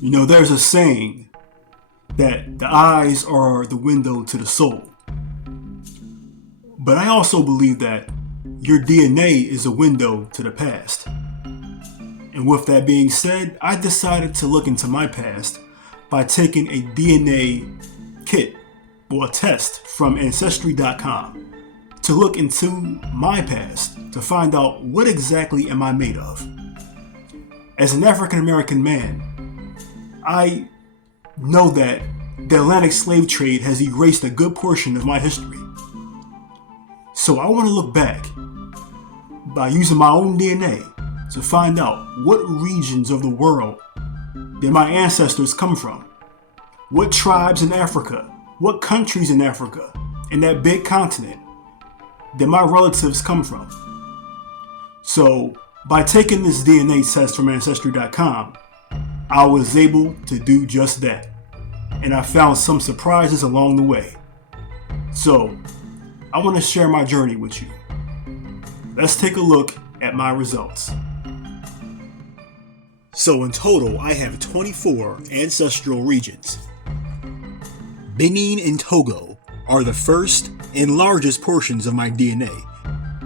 You know, there's a saying that the eyes are the window to the soul. But I also believe that your DNA is a window to the past. And with that being said, I decided to look into my past by taking a DNA kit or a test from ancestry.com to look into my past to find out what exactly am I made of. As an African American man, I know that the Atlantic slave trade has erased a good portion of my history. So I want to look back by using my own DNA to find out what regions of the world did my ancestors come from. What tribes in Africa, what countries in Africa, in that big continent, did my relatives come from? So by taking this DNA test from ancestry.com, I was able to do just that. And I found some surprises along the way. So I want to share my journey with you. Let's take a look at my results. So in total, I have 24 ancestral regions. Benin and Togo are the first and largest portions of my DNA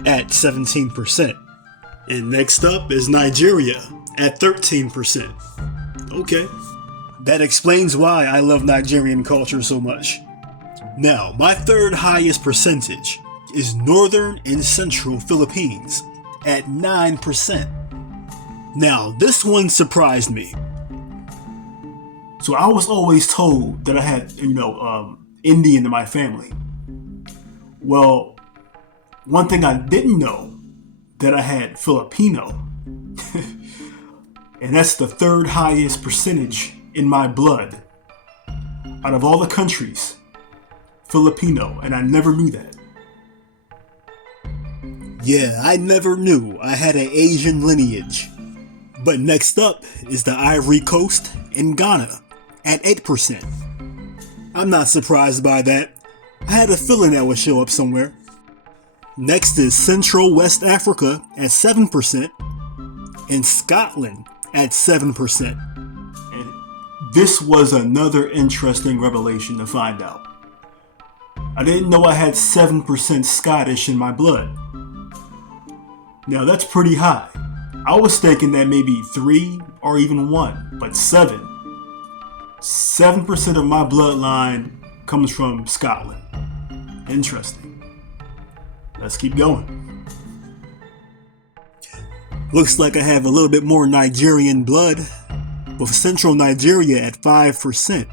at 17%. And next up is Nigeria at 13%. Okay, that explains why I love Nigerian culture so much. Now, my third highest percentage is Northern and Central Philippines at 9%. Now, this one surprised me. So I was always told that I had, Indian in my family. Well, one thing I didn't know, that I had Filipino. And that's the third highest percentage in my blood. Out of all the countries, Filipino, and I never knew that. Yeah, I never knew I had an Asian lineage. But next up is the Ivory Coast and Ghana at 8%. I'm not surprised by that. I had a feeling that would show up somewhere. Next is Central West Africa at 7% and Scotland at 7%. And this was another interesting revelation to find out. I didn't know I had 7% Scottish in my blood. Now that's pretty high. I was thinking that maybe 3 or even 1, but 7. 7% of my bloodline comes from Scotland. Interesting. Let's keep going. Looks like I have a little bit more Nigerian blood, with Central Nigeria at 5%,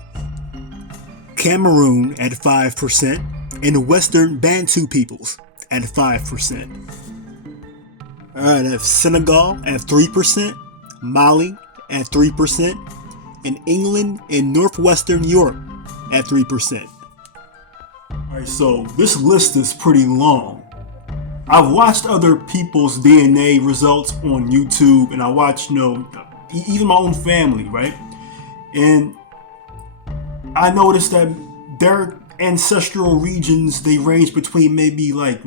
Cameroon at 5%, and Western Bantu peoples at 5%. Alright, I have Senegal at 3%, Mali at 3%, and England and Northwestern Europe at 3%. Alright, so this list is pretty long. I've watched other people's DNA results on YouTube, and I watch, even my own family, right? And I noticed that their ancestral regions, they range between maybe like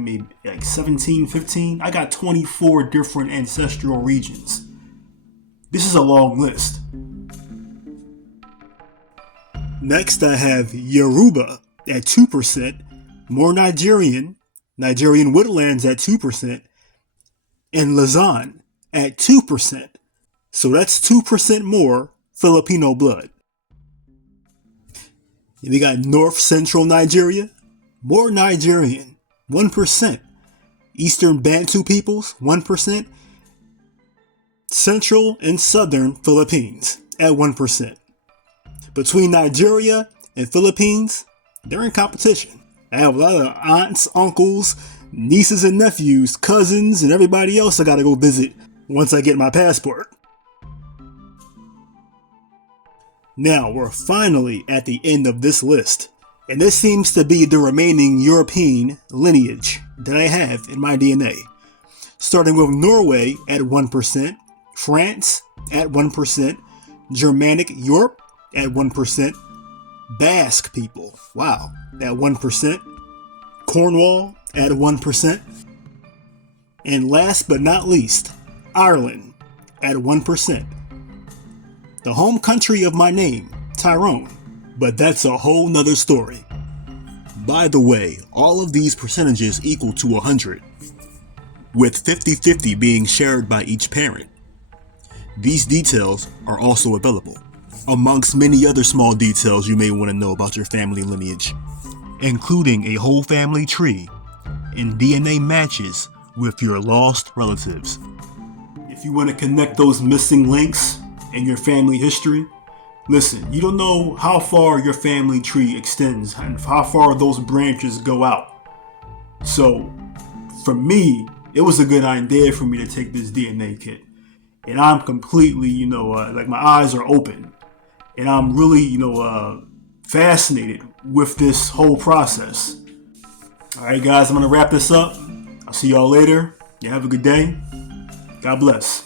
17, 15. I got 24 different ancestral regions. This is a long list. Next, I have Yoruba at 2%, more Nigerian woodlands at 2%, and Luzon at 2%. So that's 2% more Filipino blood. And we got North Central Nigeria, more Nigerian, 1%. Eastern Bantu peoples, 1%. Central and Southern Philippines at 1%. Between Nigeria and Philippines, they're in competition. I have a lot of aunts, uncles, nieces and nephews, cousins, and everybody else I gotta go visit once I get my passport. Now we're finally at the end of this list, and this seems to be the remaining European lineage that I have in my DNA. Starting with Norway at 1%, France at 1%, Germanic Europe at 1%, Basque people, wow, at 1%, Cornwall at 1%, and last but not least, Ireland at 1%. the home country of my name, Tyrone. But that's a whole nother story. By the way, all of these percentages equal to 100, with 50-50 being shared by each parent. These details are also available, amongst many other small details you may want to know about your family lineage, including a whole family tree and DNA matches with your lost relatives. If you want to connect those missing links in your family history, listen, you don't know how far your family tree extends and how far those branches go out. So, for me, it was a good idea for me to take this DNA kit. And I'm completely, like my eyes are open. And I'm really, fascinated with this whole process. Alright guys, I'm going to wrap this up. I'll see y'all later. You have a good day. God bless.